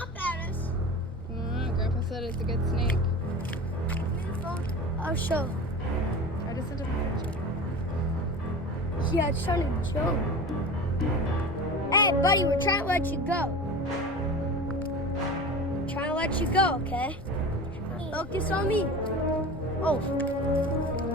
up at us. Grandpa said it's a good snake. Give me the phone. I'll show. I just sent him a picture. Yeah, it's trying to joke. Hey, buddy, we're trying to let you go. Trying to let you go, okay? Focus on me. Oh.